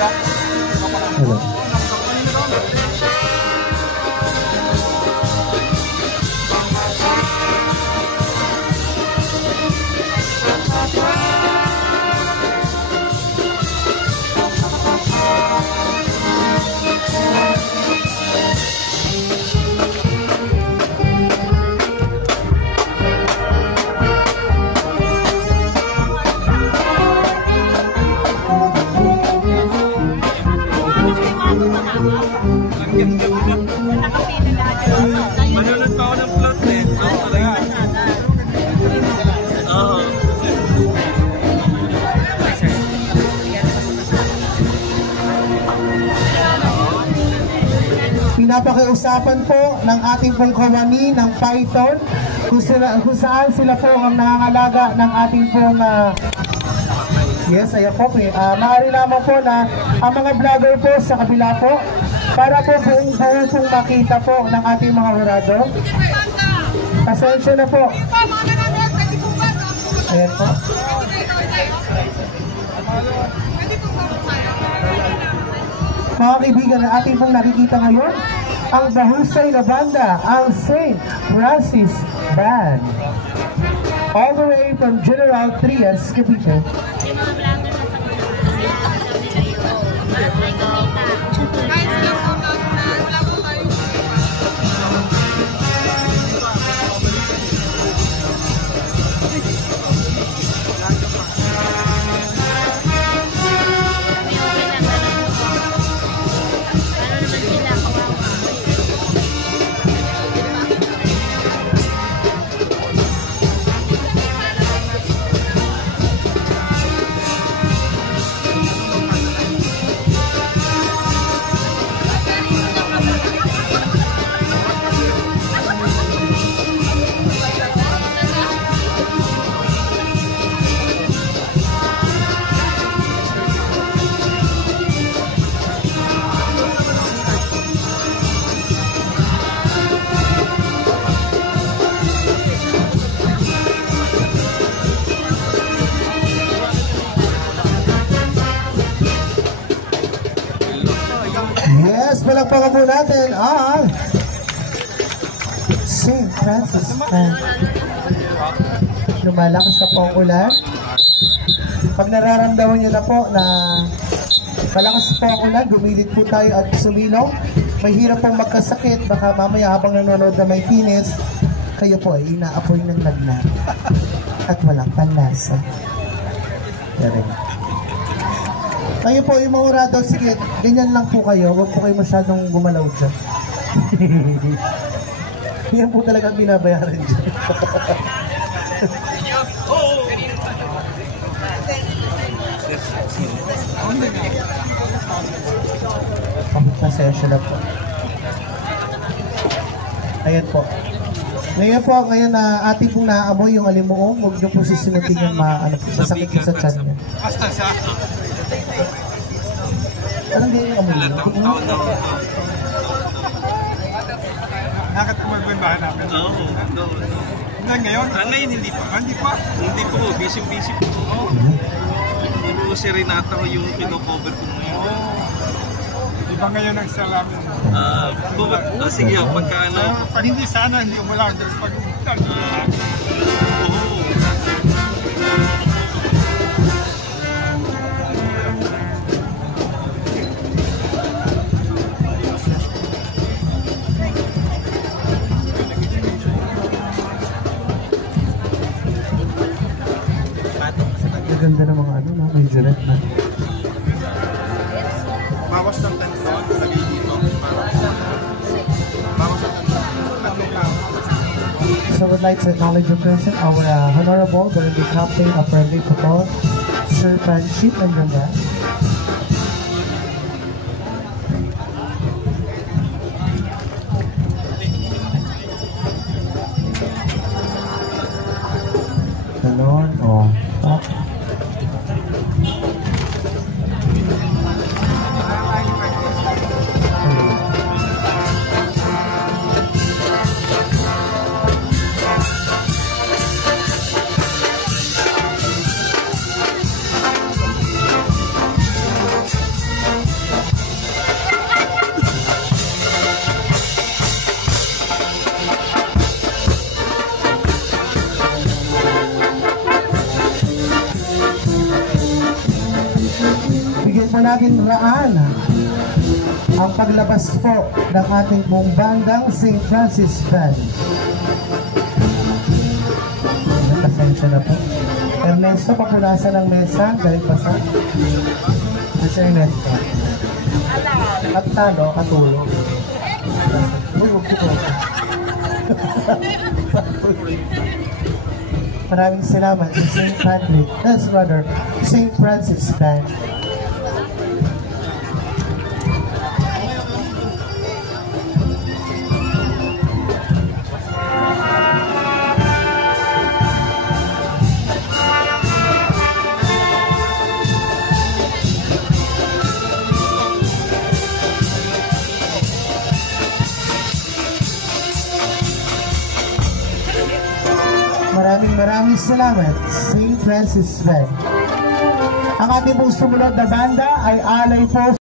Hello. Manunod pa ako ng plot eh. Pinapakiusapan po ng ating pong kawani ng Python kung saan sila po ang nangangalaga ng ating pong yes, ayan po. Maaari naman po na ang mga vlogger po sa kabila po para po buong makita po ng ating mga hurado. Pasensya na po. Ayan po. Mga kaibigan, na ating pong nakikita ngayon ang mahusay na banda, ang St. Francis Band. All the way from General Trias, Cavite. Yes, palagpakan po natin ang St. Francis Band. Lumalakas na po ang ulan. Pag nararamdaman nyo na po na malakas po ang ulan, gumilit po tayo at sumilong. May hirap pong magkasakit. Baka mamaya habang nanonood na may tinis, kayo po ay inaapoy ng lagnat at walang panlasa. Yan. Kayo po, yung mga urado, sige, ganyan lang po kayo. Huwag po kayo masyadong gumalaw dyan. Yan po talagang binabayaran dyan. Pasensya na po. Ayan po. Ngayon na ating pong naaamoy yung alimuong, huwag nyo po sisinutin yung masakit ko sa tiyan niya. Anong din yung amoy? Nakatumal ba yung bahan namin? Oo. Ngayon? Ngayon hindi pa. Hindi pa? Hindi po. Busy po. Puro serenata ko yung kino-cover ko ngayon. Di ba ngayon ang salamin? Sige, pagka ano. Pag hindi sana, hindi umulan. Pag ganda ng mga may direct na. bawas ng 10 taon, lagay dito. Bawas ng 10 taon. So I would like to acknowledge your presence, our Honorable Barangay Captain of Barangay Putol, Sir Panchit and Ganda. Ganon, oh. bigyan po natin raan ang paglabas po ng ating buong bandang St. Francis Band. Pasensya na po. Ernesto, papunasa ng mesa, galing pa sa Ernesto. At talo, katulog. Uy, huwag ko. Maraming salamat sa St. Patrick, St. Francis Band. Maraming salamat, St. Francis Band. Ang ating pong sumunod na banda ay alay po